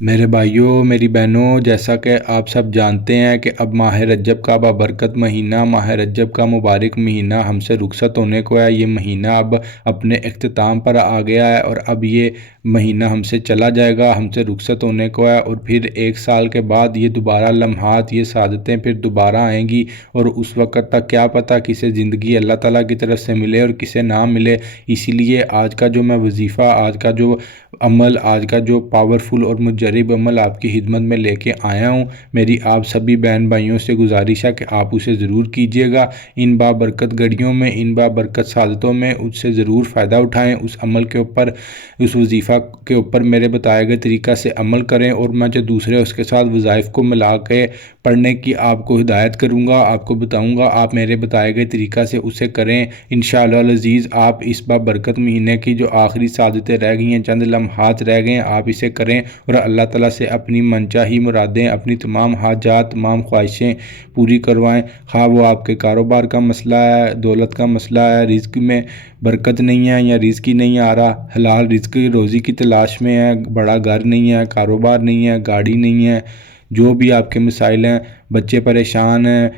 میرے بھائیوں، میری بہنوں، جیسا کہ آپ سب جانتے ہیں کہ اب ماہ رجب کا بابرکت مہینہ، ماہ رجب کا مبارک مہینہ ہم سے رخصت ہونے کو ہے۔ یہ مہینہ اب اپنے اختتام پر آ گیا ہے اور اب یہ مہینہ ہم سے چلا جائے گا، ہم سے رخصت ہونے کو ہے، اور پھر 1 سال کے بعد یہ دوبارہ لمحات، یہ سعادتیں پھر دوبارہ آئیں گی، اور اس وقت تک کیا پتہ کسے زندگی اللہ تعالیٰ کی طرف سے ملے اور کسے نہ ملے۔ اسی لیے آج کا جو میں وظیفہ، آج کا جو عمل، آج کا جو پاورفل اور مجرب عمل آپ کی خدمت میں لے کے آیا ہوں، میری آپ سبھی بہن بھائیوں سے گزارش ہے کہ آپ اسے ضرور کیجیے گا۔ ان بابرکت گھڑیوں میں، ان بابرکت سعادتوں میں اس سے ضرور فائدہ اٹھائیں، اس عمل کے اوپر، اس وظیفہ کے اوپر میرے بتائے گئے طریقہ سے عمل کریں، اور میں جو دوسرے اس کے ساتھ وظائف کو ملا کے پڑھنے کی آپ کو ہدایت کروں گا، آپ کو بتاؤں گا، آپ میرے بتائے گئے طریقہ سے اسے کریں۔ انشاءاللہ العزیز آپ اس بابرکت مہینے کی جو آخری سعادتیں رہ گئی ہیں، چند لمحات رہ گئے ہیں، آپ اسے کریں اور اللہ تعالیٰ سے اپنی منچاہی مرادیں، اپنی تمام حاجات، تمام خواہشیں پوری کروائیں، خواہ وہ آپ کے کاروبار کا مسئلہ ہے، دولت کا مسئلہ ہے، رزق میں برکت نہیں ہے یا رزق ہی نہیں آ رہا، حلال رزق روزی کی تلاش میں ہے، بڑا گھر نہیں ہے، کاروبار نہیں ہے، گاڑی نہیں ہے، جو بھی آپ کے مسائل ہیں، بچے پریشان ہیں،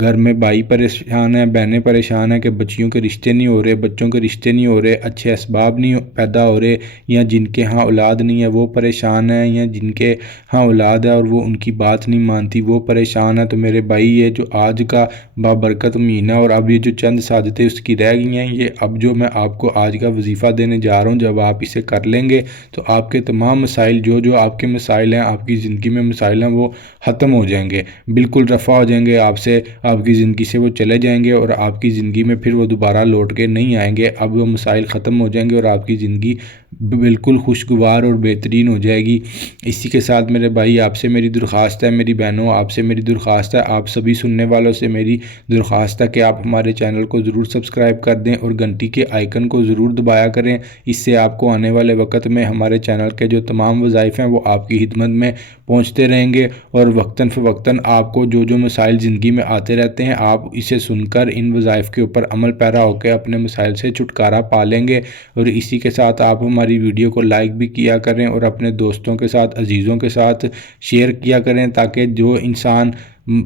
گھر میں بھائی پریشان ہیں، بہنیں پریشان ہیں کہ بچیوں کے رشتے نہیں ہو رہے، بچوں کے رشتے نہیں ہو رہے، اچھے اسباب نہیں پیدا ہو رہے، یا جن کے ہاں اولاد نہیں ہے وہ پریشان ہیں، یا جن کے ہاں اولاد ہے اور وہ ان کی بات نہیں مانتی وہ پریشان ہے، تو میرے بھائی یہ جو آج کا بابرکت مہینہ اور اب یہ جو چند سعادتیں اس کی رہ گئی ہیں، یہ اب جو میں آپ کو آج کا وظیفہ دینے جا رہا ہوں، جب آپ اسے کر لیں گے تو آپ کے تمام مسائل، جو آپ کے مسائل ہیں، آپ کی زندگی میں مسائل ہیں، وہ ختم ہو جائیں گے، بالکل رفع ہو جائیں گے، آپ سے، آپ کی زندگی سے وہ چلے جائیں گے، اور آپ کی زندگی میں پھر وہ دوبارہ لوٹ کے نہیں آئیں گے۔ اب وہ مسائل ختم ہو جائیں گے اور آپ کی زندگی بالکل خوشگوار اور بہترین ہو جائے گی۔ اسی کے ساتھ میرے بھائی، آپ سے میری درخواست ہے، میری بہنوں، آپ سے میری درخواست ہے، آپ سبھی سننے والوں سے میری درخواست ہے کہ آپ ہمارے چینل کو ضرور سبسکرائب کر دیں اور گھنٹی کے آئیکن کو ضرور دبایا کریں۔ اس سے آپ کو آنے والے وقت میں ہمارے چینل کے جو تمام وظائف ہیں وہ آپ کی خدمت میں پہنچتے رہیں گے، اور وقتاً فوقتاً آپ کو جو مسائل زندگی میں آتے رہتے ہیں، آپ اسے سن کر ان وظائف کے اوپر عمل پیرا ہو کے اپنے مسائل سے چھٹکارا پا لیں گے۔ اور اسی کے ساتھ آپ ہماری ویڈیو کو لائک بھی کیا کریں اور اپنے دوستوں کے ساتھ، عزیزوں کے ساتھ شیئر کیا کریں، تاکہ جو انسان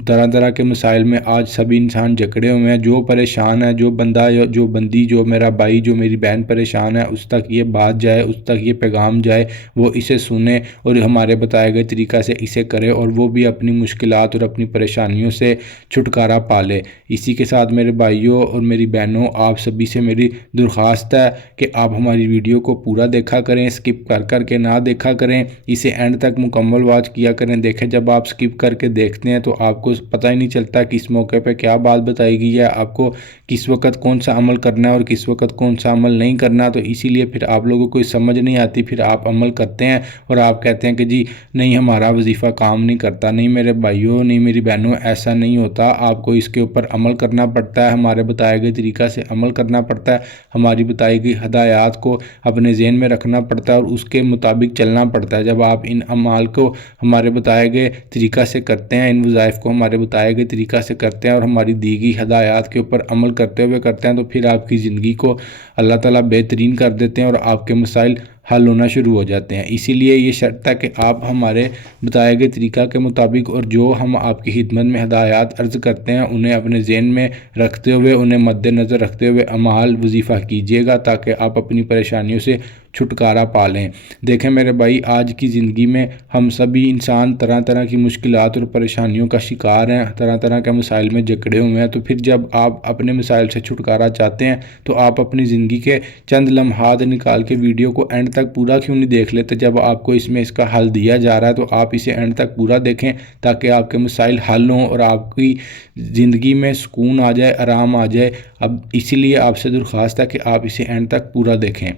طرح طرح کے مسائل میں آج سبھی انسان جکڑے ہوئے ہیں، جو پریشان ہے، جو بندہ، جو بندی، جو میرا بھائی، جو میری بہن پریشان ہے، اس تک یہ بات جائے، اس تک یہ پیغام جائے، وہ اسے سنے اور ہمارے بتائے گئے طریقہ سے اسے کرے، اور وہ بھی اپنی مشکلات اور اپنی پریشانیوں سے چھٹکارا پا لے۔ اسی کے ساتھ میرے بھائیوں اور میری بہنوں، آپ سبھی سے میری درخواست ہے کہ آپ ہماری ویڈیو کو پورا دیکھا کریں، سکپ کر کر کے نہ دیکھا کریں، اسے اینڈ تک مکمل واچ کیا کریں۔ دیکھیں، جب آپ سکپ کر کے دیکھتے ہیں تو آپ کو پتہ ہی نہیں چلتا کس موقع پہ کیا بات بتائی گئی ہے، آپ کو کس وقت کون سا عمل کرنا ہے اور کس وقت کون سا عمل نہیں کرنا، تو اسی لیے پھر آپ لوگوں کو سمجھ نہیں آتی، پھر آپ عمل کرتے ہیں اور آپ کہتے ہیں کہ جی نہیں، ہمارا وظیفہ کام نہیں کرتا۔ نہیں میرے بھائیوں، نہیں میری بہنوں، ایسا نہیں ہوتا، آپ کو اس کے اوپر عمل کرنا پڑتا ہے، ہمارے بتائے گئے طریقہ سے عمل کرنا پڑتا ہے، ہماری بتائی گئی ہدایات کو اپنے ذہن میں رکھنا پڑتا ہے اور اس کے مطابق چلنا پڑتا ہے۔ جب آپ ان اعمال کو ہمارے بتائے گئے طریقہ سے کرتے ہیں، ان وظائف کو ہمارے بتائے گئے طریقہ سے کرتے ہیں اور ہماری دی گئی ہدایات کے اوپر عمل کرتے ہوئے کرتے ہیں، تو پھر آپ کی زندگی کو اللہ تعالیٰ بہترین کر دیتے ہیں اور آپ کے مسائل حل ہونا شروع ہو جاتے ہیں۔ اسی لیے یہ شرط ہے کہ آپ ہمارے بتائے گئے طریقہ کے مطابق اور جو ہم آپ کی خدمت میں ہدایات عرض کرتے ہیں انہیں اپنے ذہن میں رکھتے ہوئے، انہیں مد نظر رکھتے ہوئے اعمال وظیفہ کیجیے گا، تاکہ آپ اپنی پریشانیوں سے چھٹکارا پا لیں۔ دیکھیں میرے بھائی، آج کی زندگی میں ہم سبھی انسان طرح طرح کی مشکلات اور پریشانیوں کا شکار ہیں، طرح طرح کے مسائل میں جکڑے ہوئے ہیں، تو پھر جب آپ اپنے مسائل سے چھٹکارا چاہتے ہیں تو آپ اپنی زندگی کے چند لمحات نکال کے ویڈیو کو اینڈ تک پورا کیوں نہیں دیکھ لیتے؟ جب آپ کو اس میں اس کا حل دیا جا رہا ہے تو آپ اسے اینڈ تک پورا دیکھیں، تاکہ آپ کے مسائل حل ہوں اور آپ کی زندگی میں سکون آ جائے، آرام آ جائے۔ اب اسی لیے آپ سے درخواست ہے کہ آپ اسے اینڈ تک پورا دیکھیں۔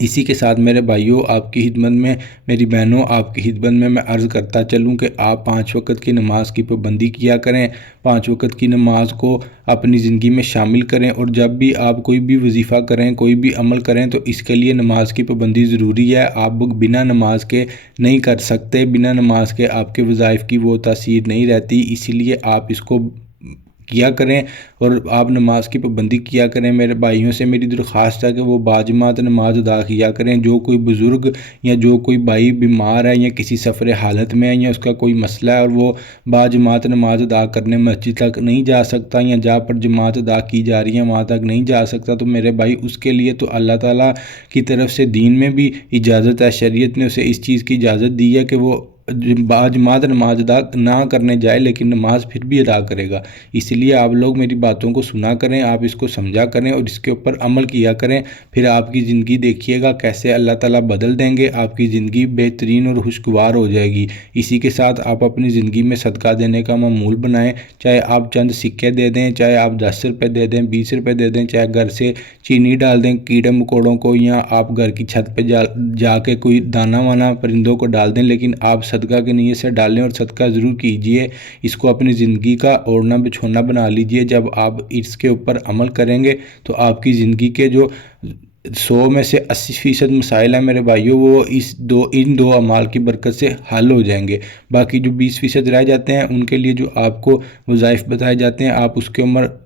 اسی کے ساتھ میرے بھائیوں، آپ کی خدمت میں، میری بہنوں، آپ کی خدمت میں عرض کرتا چلوں کہ آپ 5 وقت کی نماز کی پابندی کیا کریں، 5 وقت کی نماز کو اپنی زندگی میں شامل کریں، اور جب بھی آپ کوئی بھی وظیفہ کریں، کوئی بھی عمل کریں، تو اس کے لیے نماز کی پابندی ضروری ہے۔ آپ بنا نماز کے نہیں کر سکتے، بنا نماز کے آپ کے وظائف کی وہ تاثیر نہیں رہتی، اسی لیے آپ اس کو کیا کریں اور آپ نماز کی پابندی کیا کریں۔ میرے بھائیوں سے میری درخواست ہے کہ وہ باجماعت نماز ادا کیا کریں۔ جو کوئی بزرگ یا جو کوئی بھائی بیمار ہے یا کسی سفر حالت میں ہے یا اس کا کوئی مسئلہ ہے اور وہ باجماعت نماز ادا کرنے مسجد تک نہیں جا سکتا یا جہاں پر جماعت ادا کی جا رہی ہے وہاں تک نہیں جا سکتا، تو میرے بھائی اس کے لیے تو اللہ تعالیٰ کی طرف سے دین میں بھی اجازت ہے، شریعت نے اسے اس چیز کی اجازت دی ہے کہ وہ باجماعت نماز ادا نہ کرنے جائے لیکن نماز پھر بھی ادا کرے گا۔ اس لیے آپ لوگ میری باتوں کو سنا کریں، آپ اس کو سمجھا کریں اور اس کے اوپر عمل کیا کریں، پھر آپ کی زندگی دیکھیے گا کیسے اللہ تعالیٰ بدل دیں گے، آپ کی زندگی بہترین اور خوشگوار ہو جائے گی۔ اسی کے ساتھ آپ اپنی زندگی میں صدقہ دینے کا معمول بنائیں، چاہے آپ چند سکے دے دیں، چاہے آپ 10 روپے دے دیں، 20 روپے دے دیں، چاہے گھر سے چینی ڈال دیں کیڑے مکوڑوں کو، یا آپ گھر کی چھت پہ جا کے کوئی دانہ وانہ پرندوں کو ڈال دیں، لیکن آپ صدقہ کی نیت سے ڈالیں اور صدقہ ضرور کیجئے۔ اس کو اپنی زندگی کا اوڑھنا بچھونا بنا لیجئے۔ جب آپ اس کے اوپر عمل کریں گے تو آپ کی زندگی کے جو 100 میں سے 80% مسائل ہیں میرے بھائیوں، وہ ان دو اعمال کی برکت سے حل ہو جائیں گے۔ باقی جو 20% رہ جاتے ہیں ان کے لیے جو آپ کو وظائف بتائے جاتے ہیں، آپ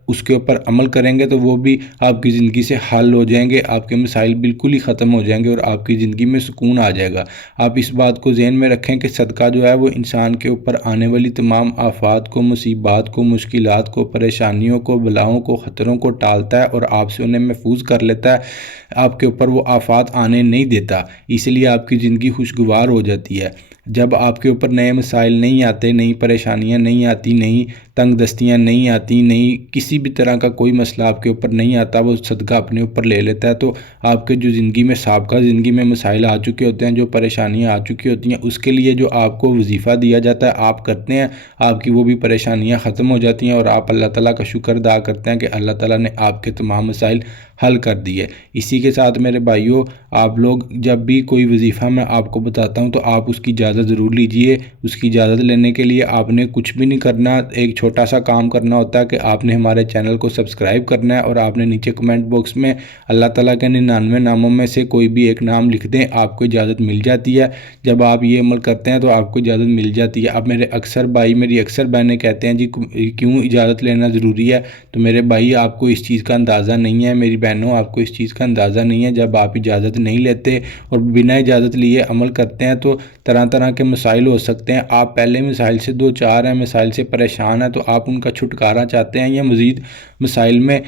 اس کے اوپر عمل کریں گے تو وہ بھی آپ کی زندگی سے حل ہو جائیں گے، آپ کے مسائل بالکل ہی ختم ہو جائیں گے اور آپ کی زندگی میں سکون آ جائے گا۔ آپ اس بات کو ذہن میں رکھیں کہ صدقہ جو ہے وہ انسان کے اوپر آنے والی تمام آفات کو، مصیبات کو، مشکلات کو، پریشانیوں کو، بلاؤں کو، خطروں کو ٹالتا ہے اور آپ سے انہیں محفوظ کر لیتا ہے، آپ کے اوپر وہ آفات آنے نہیں دیتا، اس لیے آپ کی زندگی خوشگوار ہو جاتی ہے۔ جب آپ کے اوپر نئے مسائل نہیں آتے، نئی پریشانیاں نہیں آتی، نئی تنگ دستیاں نہیں آتی، نئی کسی بھی طرح کا کوئی مسئلہ آپ کے اوپر نہیں آتا، وہ صدقہ اپنے اوپر لے لیتا ہے، تو آپ کے جو زندگی میں سابقہ زندگی میں مسائل آ چکے ہوتے ہیں، جو پریشانیاں آ چکی ہوتی ہیں، اس کے لیے جو آپ کو وظیفہ دیا جاتا ہے آپ کرتے ہیں، آپ کی وہ بھی پریشانیاں ختم ہو جاتی ہیں اور آپ اللہ تعالیٰ کا شکر ادا کرتے ہیں کہ اللہ تعالیٰ نے آپ کے تمام مسائل حل کر دیے۔ اسی کے ساتھ میرے بھائیوں، آپ لوگ جب بھی کوئی وظیفہ میں آپ کو بتاتا ہوں تو آپ اس کی اجازت ضرور لیجئے۔ اس کی اجازت لینے کے لیے آپ نے کچھ بھی نہیں کرنا، ایک چھوٹا سا کام کرنا ہوتا ہے کہ آپ نے ہمارے چینل کو سبسکرائب کرنا ہے اور آپ نے نیچے کمنٹ باکس میں اللہ تعالیٰ کے 99 ناموں میں سے کوئی بھی ایک نام لکھ دیں، آپ کو اجازت مل جاتی ہے۔ جب آپ یہ عمل کرتے ہیں تو آپ کو اجازت مل جاتی ہے۔ اب میرے اکثر بھائی، میری اکثر بہنیں کہتے ہیں جی کیوں اجازت لینا ضروری ہے؟ تو میرے بھائی آپ کو اس چیز کا اندازہ نہیں ہے، میری بہنوں آپ کو اس چیز کا اندازہ نہیں ہے۔ جب آپ اجازت نہیں لیتے اور بنا اجازت لیے عمل کرتے ہیں تو طرح طرح کے مسائل ہو سکتے ہیں۔ آپ پہلے مسائل سے دو چار ہیں، مسائل سے پریشان ہیں، تو آپ ان کا چھٹکارا چاہتے ہیں یا مزید مسائل میں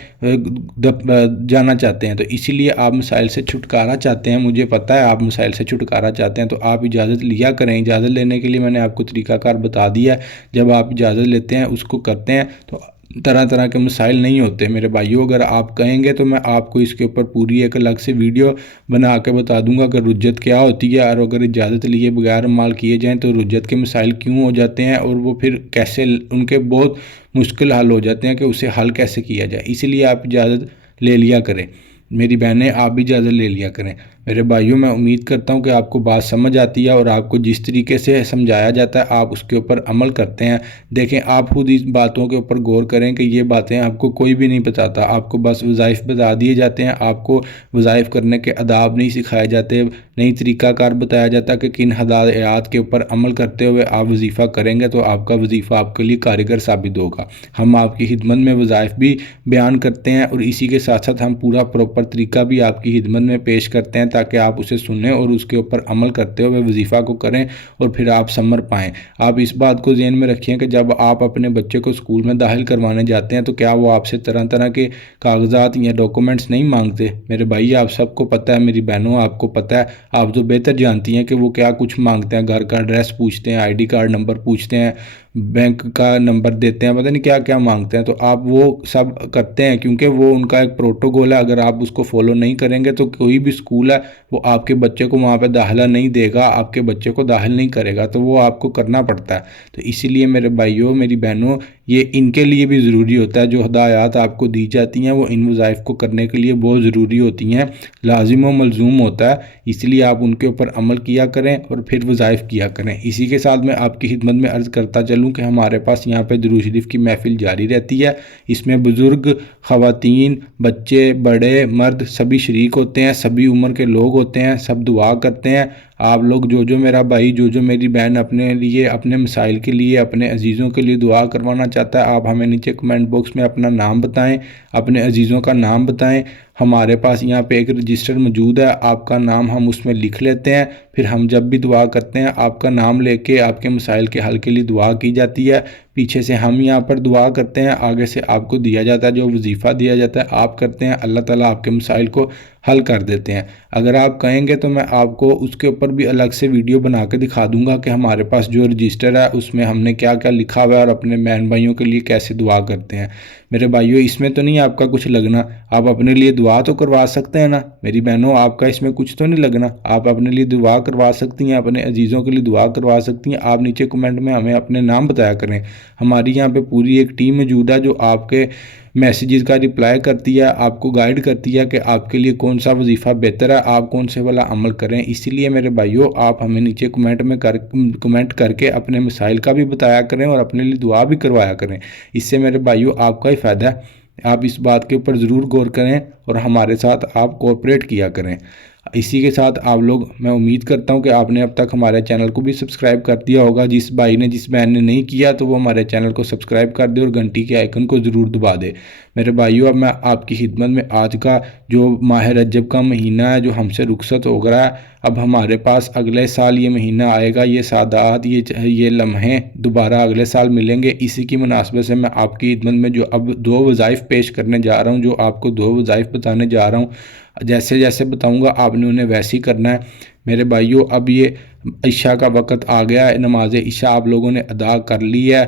جانا چاہتے ہیں، تو اسی لیے آپ مسائل سے چھٹکارا چاہتے ہیں، مجھے پتہ ہے آپ مسائل سے چھٹکارا چاہتے ہیں، تو آپ اجازت لیا کریں۔ اجازت لینے کے لیے میں نے آپ کو طریقہ کار بتا دیا ہے۔ جب آپ اجازت لیتے ہیں، اس کو کرتے ہیں، تو طرح طرح کے مسائل نہیں ہوتے میرے بھائیوں۔ اگر آپ کہیں گے تو میں آپ کو اس کے اوپر پوری ایک الگ سے ویڈیو بنا کے بتا دوں گا کہ رجت کیا ہوتی ہے، اور اگر اجازت لیے بغیر عمل کیے جائیں تو رجت کے مسائل کیوں ہو جاتے ہیں اور وہ پھر کیسے ان کے بہت مشکل حل ہو جاتے ہیں کہ اسے حل کیسے کیا جائے۔ اسی لیے آپ اجازت لے لیا کریں میری بہنیں، آپ بھی اجازت لے لیا کریں۔ میرے بھائیوں، میں امید کرتا ہوں کہ آپ کو بات سمجھ آتی ہے اور آپ کو جس طریقے سے سمجھایا جاتا ہے آپ اس کے اوپر عمل کرتے ہیں۔ دیکھیں، آپ خود اس باتوں کے اوپر غور کریں کہ یہ باتیں آپ کو کوئی بھی نہیں بتاتا، آپ کو بس وظائف بتا دیے جاتے ہیں، آپ کو وظائف کرنے کے آداب نہیں سکھائے جاتے، نہیں طریقہ کار بتایا جاتا کہ کن ہدایات کے اوپر عمل کرتے ہوئے آپ وظیفہ کریں گے تو آپ کا وظیفہ آپ کے لیے کارگر ثابت ہوگا۔ ہم آپ کی خدمت میں وظائف بھی بیان کرتے ہیں اور اسی کے ساتھ ساتھ ہم پورا پراپر طریقہ بھی آپ کی خدمت میں پیش کرتے ہیں تاکہ آپ اسے سنیں اور اس کے اوپر عمل کرتے ہوئے وظیفہ کو کریں اور پھر آپ ثمر پائیں۔ آپ اس بات کو ذہن میں رکھیں کہ جب آپ اپنے بچے کو اسکول میں داخل کروانے جاتے ہیں تو کیا وہ آپ سے طرح طرح کے کاغذات یا ڈاکومنٹس نہیں مانگتے؟ میرے بھائی، آپ سب کو پتہ ہے، میری بہنوں آپ کو پتہ ہے، آپ جو بہتر جانتی ہیں کہ وہ کیا کچھ مانگتے ہیں۔ گھر کا ایڈریس پوچھتے ہیں، ID کارڈ نمبر پوچھتے ہیں، بینک کا نمبر دیتے ہیں، پتہ نہیں کیا کیا مانگتے ہیں، تو آپ وہ سب کرتے ہیں کیونکہ وہ ان کا ایک پروٹوکول ہے۔ اگر آپ اس کو فالو نہیں کریں گے تو کوئی بھی اسکول ہے وہ آپ کے بچے کو وہاں پہ داخلہ نہیں دے گا، آپ کے بچے کو داخل نہیں کرے گا، تو وہ آپ کو کرنا پڑتا ہے۔ تو اسی لیے میرے بھائیوں، میری بہنوں، یہ ان کے لیے بھی ضروری ہوتا ہے، جو ہدایات آپ کو دی جاتی ہیں وہ ان وظائف کو کرنے کے لیے بہت ضروری ہوتی ہیں، لازم و ملزوم ہوتا ہے، اس لیے آپ ان کے اوپر عمل کیا کریں اور پھر وظائف کیا کریں۔ اسی کے ساتھ میں آپ کی خدمت میں عرض کرتا چلوں کہ ہمارے پاس یہاں پہ درود شریف کی محفل جاری رہتی ہے، اس میں بزرگ، خواتین، بچے، بڑے، مرد سبھی شریک ہوتے ہیں، سبھی عمر کے لوگ ہوتے ہیں، سب دعا کرتے ہیں۔ آپ لوگ جو میرا بھائی جو میری بہن اپنے لیے اپنے مسائل کے لیے اپنے عزیزوں کے لیے دعا کروانا چاہتا ہے، آپ ہمیں نیچے کمنٹ باکس میں اپنا نام بتائیں، اپنے عزیزوں کا نام بتائیں۔ ہمارے پاس یہاں پہ ایک رجسٹر موجود ہے، آپ کا نام ہم اس میں لکھ لیتے ہیں، پھر ہم جب بھی دعا کرتے ہیں آپ کا نام لے کے آپ کے مسائل کے حل کے لیے دعا کی جاتی ہے۔ پیچھے سے ہم یہاں پر دعا کرتے ہیں، آگے سے آپ کو دیا جاتا ہے، جو وظیفہ دیا جاتا ہے آپ کرتے ہیں، اللہ تعالیٰ آپ کے مسائل کو حل کر دیتے ہیں۔ اگر آپ کہیں گے تو میں آپ کو اس کے اوپر بھی الگ سے ویڈیو بنا کے دکھا دوں گا کہ ہمارے پاس جو رجسٹر ہے اس میں ہم نے کیا کیا لکھا ہوا ہے اور اپنے بہن بھائیوں کے لیے کیسے دعا کرتے ہیں۔ میرے بھائیوں، اس میں تو نہیں آپ کا کچھ لگنا، آپ اپنے لیے دعا تو کروا سکتے ہیں نا میری بہنوں، آپ کا اس میں کچھ تو نہیں لگنا، آپ اپنے لیے دعا کروا سکتی ہیں، اپنے عزیزوں کے لیے دعا کروا سکتی ہیں۔ آپ نیچے کمنٹ میں ہمیں اپنے نام بتایا کریں، ہماری یہاں پہ پوری ایک ٹیم موجود ہے جو آپ کے میسیجز کا رپلائی کرتی ہے، آپ کو گائیڈ کرتی ہے کہ آپ کے لیے کون سا وظیفہ بہتر ہے، آپ کون سے والا عمل کریں۔ اسی لیے میرے بھائیوں، آپ ہمیں نیچے کمنٹ کر کے اپنے مسائل کا بھی بتایا کریں اور اپنے لیے دعا بھی کروایا کریں۔ اس سے میرے بھائیوں آپ کا ہی فائدہ ہے، آپ اس بات کے اوپر ضرور غور کریں اور ہمارے ساتھ آپ کوآپریٹ کیا کریں۔ اسی کے ساتھ آپ لوگ، میں امید کرتا ہوں کہ آپ نے اب تک ہمارے چینل کو بھی سبسکرائب کر دیا ہوگا، جس بھائی نے جس بہن نے نہیں کیا تو وہ ہمارے چینل کو سبسکرائب کر دے اور گھنٹی کے آئیکن کو ضرور دبا دے۔ میرے بھائیوں، اب میں آپ کی خدمت میں آج کا جو ماہ رجب کا مہینہ ہے جو ہم سے رخصت ہو گیا ہے، اب ہمارے پاس اگلے سال یہ مہینہ آئے گا، یہ سعادات یہ لمحے دوبارہ اگلے سال ملیں گے۔ اسی کی مناسبت سے میں آپ کی خدمت میں جو اب 2 وظائف پیش کرنے جا رہا ہوں، جو آپ کو 2 وظائف بتانے جا رہا ہوں، جیسے جیسے بتاؤں گا آپ نے انہیں ویسے ہی کرنا ہے۔ میرے بھائیوں، اب یہ عشاء کا وقت آ گیا ہے، نماز عشاء آپ لوگوں نے ادا کر لی ہے،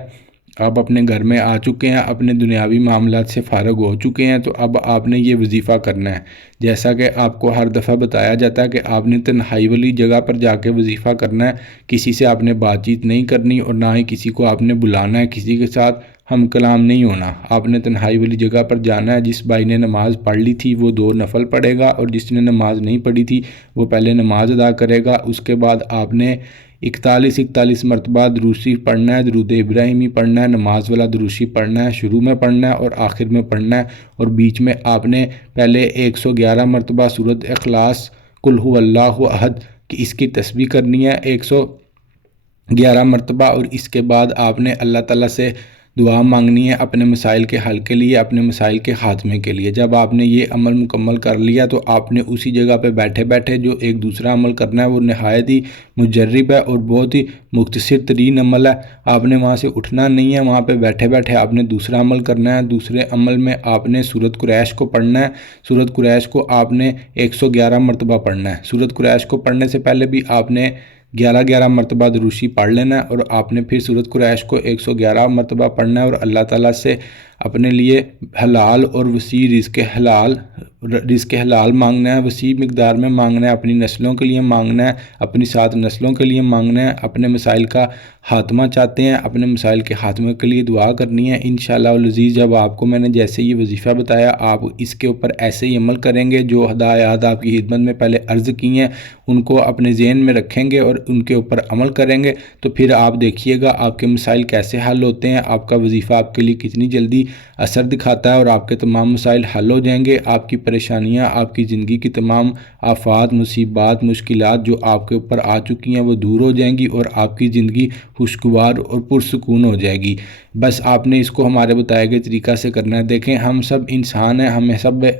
آپ اپنے گھر میں آ چکے ہیں، اپنے دنیاوی معاملات سے فارغ ہو چکے ہیں، تو اب آپ نے یہ وظیفہ کرنا ہے۔ جیسا کہ آپ کو ہر دفعہ بتایا جاتا ہے کہ آپ نے تنہائی والی جگہ پر جا کے وظیفہ کرنا ہے، کسی سے آپ نے بات چیت نہیں کرنی اور نہ ہی کسی کو آپ نے بلانا ہے، کسی کے ساتھ ہم کلام نہیں ہونا، آپ نے تنہائی والی جگہ پر جانا ہے۔ جس بھائی نے نماز پڑھ لی تھی وہ 2 نفل پڑھے گا، اور جس نے نماز نہیں پڑھی تھی وہ پہلے نماز ادا کرے گا۔ اس کے بعد آپ نے 41 مرتبہ درود شریف پڑھنا ہے، درود ابراہیمی پڑھنا ہے، نماز والا درود شریف پڑھنا ہے، شروع میں پڑھنا ہے اور آخر میں پڑھنا ہے، اور بیچ میں آپ نے پہلے 111 مرتبہ سورۃ اخلاص قل هو اللہ احد کی اس کی تسبیح کرنی ہے 111 مرتبہ، اور اس کے بعد آپ نے اللہ تعالیٰ سے دعا مانگنی ہے اپنے مسائل کے حل کے لیے، اپنے مسائل کے خاتمے کے لیے۔ جب آپ نے یہ عمل مکمل کر لیا تو آپ نے اسی جگہ پہ بیٹھے بیٹھے جو ایک دوسرا عمل کرنا ہے، وہ نہایت ہی مجرب ہے اور بہت ہی مختصر ترین عمل ہے۔ آپ نے وہاں سے اٹھنا نہیں ہے، وہاں پہ بیٹھے بیٹھے آپ نے دوسرا عمل کرنا ہے۔ دوسرے عمل میں آپ نے سورۃ قریش کو پڑھنا ہے، سورۃ قریش کو آپ نے 111 مرتبہ پڑھنا ہے۔ سورۃ قریش کو پڑھنے سے پہلے بھی آپ نے 11 مرتبہ درود شریف پڑھ لینا ہے، اور آپ نے پھر سورۃ قریش کو 111 مرتبہ پڑھنا ہے، اور اللہ تعالیٰ سے اپنے لیے حلال اور وسیع رزق حلال مانگنا ہے، وسیع مقدار میں مانگنا ہے، اپنی نسلوں کے لیے مانگنا ہے، اپنی 7 نسلوں کے لیے مانگنا ہے۔ اپنے مسائل کا خاتمہ چاہتے ہیں، اپنے مسائل کے خاتمے کے لیے دعا کرنی ہے۔ انشاءاللہ العزیز، جب آپ کو میں نے جیسے یہ وظیفہ بتایا آپ اس کے اوپر ایسے ہی عمل کریں گے، جو ہدایات آپ کی خدمت میں پہلے عرض کی ہیں ان کو اپنے ذہن میں رکھیں گے اور ان کے اوپر عمل کریں گے، تو پھر آپ دیکھیے گا آپ کے مسائل کیسے حل ہوتے ہیں، آپ کا وظیفہ آپ کے لیے کتنی جلدی اثر دکھاتا ہے، اور آپ کے تمام مسائل حل ہو جائیں گے۔ آپ کی پریشانیاں، آپ کی زندگی کی تمام آفات، مصیبات، مشکلات جو آپ کے اوپر آ چکی ہیں وہ دور ہو جائیں گی، اور آپ کی زندگی خوشگوار اور پرسکون ہو جائے گی۔ بس آپ نے اس کو ہمارے بتائے گئے طریقہ سے کرنا ہے۔ دیکھیں، ہم سب انسان ہیں،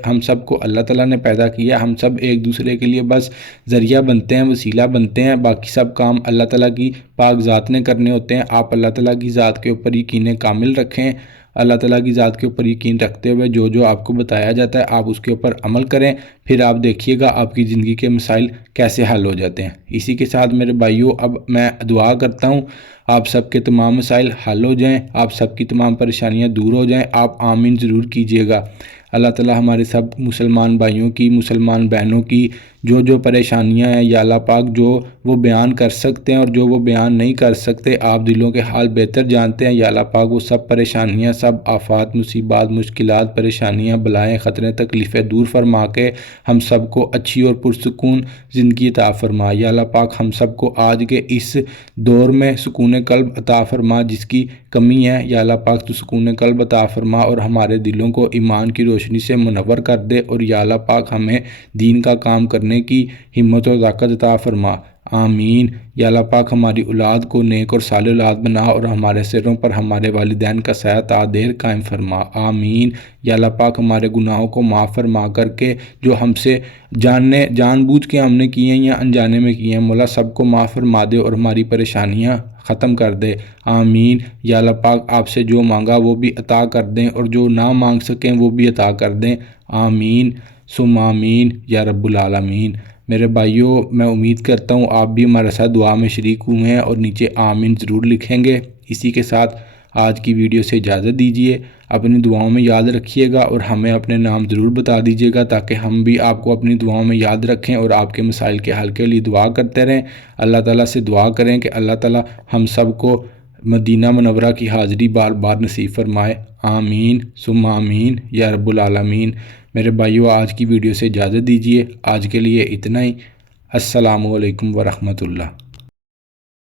ہم سب کو اللہ تعالیٰ نے پیدا کیا، ہم سب ایک دوسرے کے لیے بس ذریعہ بنتے ہیں، وسیلہ بنتے ہیں، باقی سب کام اللہ تعالیٰ کی پاک ذات نے کرنے ہوتے ہیں۔ آپ اللہ تعالیٰ کی ذات کے اوپر یقین کامل رکھیں، اللہ تعالیٰ کی ذات کے اوپر یقین رکھتے ہوئے جو آپ کو بتایا جاتا ہے آپ اس کے اوپر عمل کریں، پھر آپ دیکھیے گا آپ کی زندگی کے مسائل کیسے حل ہو جاتے ہیں۔ اسی کے ساتھ میرے بھائیوں، اب میں دعا کرتا ہوں آپ سب کے تمام مسائل حل ہو جائیں، آپ سب کی تمام پریشانیاں دور ہو جائیں، آپ آمین ضرور کیجئے گا۔ اللہ تعالیٰ ہمارے سب مسلمان بھائیوں کی، مسلمان بہنوں کی جو پریشانیاں ہیں، یا اللہ پاک جو وہ بیان کر سکتے ہیں اور جو وہ بیان نہیں کر سکتے، آپ دلوں کے حال بہتر جانتے ہیں، یا اللہ پاک وہ سب پریشانیاں، سب آفات، مصیبات، مشکلات، پریشانیاں، بلائیں، خطرے، تکلیفیں دور فرما کے ہم سب کو اچھی اور پرسکون زندگی عطا فرما۔ یا اللہ پاک ہم سب کو آج کے اس دور میں سکون قلب عطا فرما، جس کی کمی ہے یا اللہ پاک تو سکون قلب عطا فرما، اور ہمارے دلوں کو ایمان کی روشنی سے منور کر دے، اور یا اللہ پاک ہمیں دین کا کام کرنے کی ہمت و طاقت عطا فرما۔ آمین۔ یا اللہ پاک ہماری اولاد کو نیک اور صالح اولاد بنا اور ہمارے سروں پر ہمارے والدین کا سایہ تا دیر قائم فرما۔ آمین۔ یا اللہ پاک ہمارے گناہوں کو معاف فرما کر کے جو ہم سے جان بوجھ کے ہم نے کیے ہیں یا انجانے میں کیے ہیں، مولا سب کو معاف فرما دے اور ہماری پریشانیاں ختم کر دے۔ آمین۔ یا اللہ پاک آپ سے جو مانگا وہ بھی عطا کر دیں اور جو نہ مانگ سکیں وہ بھی عطا کر دیں۔ آمین ثم آمین یا رب العالمین۔ میرے بھائیوں، میں امید کرتا ہوں آپ بھی ہمارے ساتھ دعا میں شریک ہوئے ہیں اور نیچے آمین ضرور لکھیں گے۔ اسی کے ساتھ آج کی ویڈیو سے اجازت دیجیے۔ اپنی دعاؤں میں یاد رکھیے گا اور ہمیں اپنے نام ضرور بتا دیجیے گا تاکہ ہم بھی آپ کو اپنی دعاؤں میں یاد رکھیں اور آپ کے مسائل کے حل کے لیے دعا کرتے رہیں۔ اللہ تعالیٰ سے دعا کریں کہ اللہ تعالیٰ ہم سب کو مدینہ منورہ کی حاضری بار بار نصیب فرمائے۔ آمین ثم آمین یا رب العالمین۔ میرے بھائیوں، آج کی ویڈیو سے اجازت دیجیے۔ آج کے لیے اتنا ہی۔ السلام علیکم ورحمۃ اللہ۔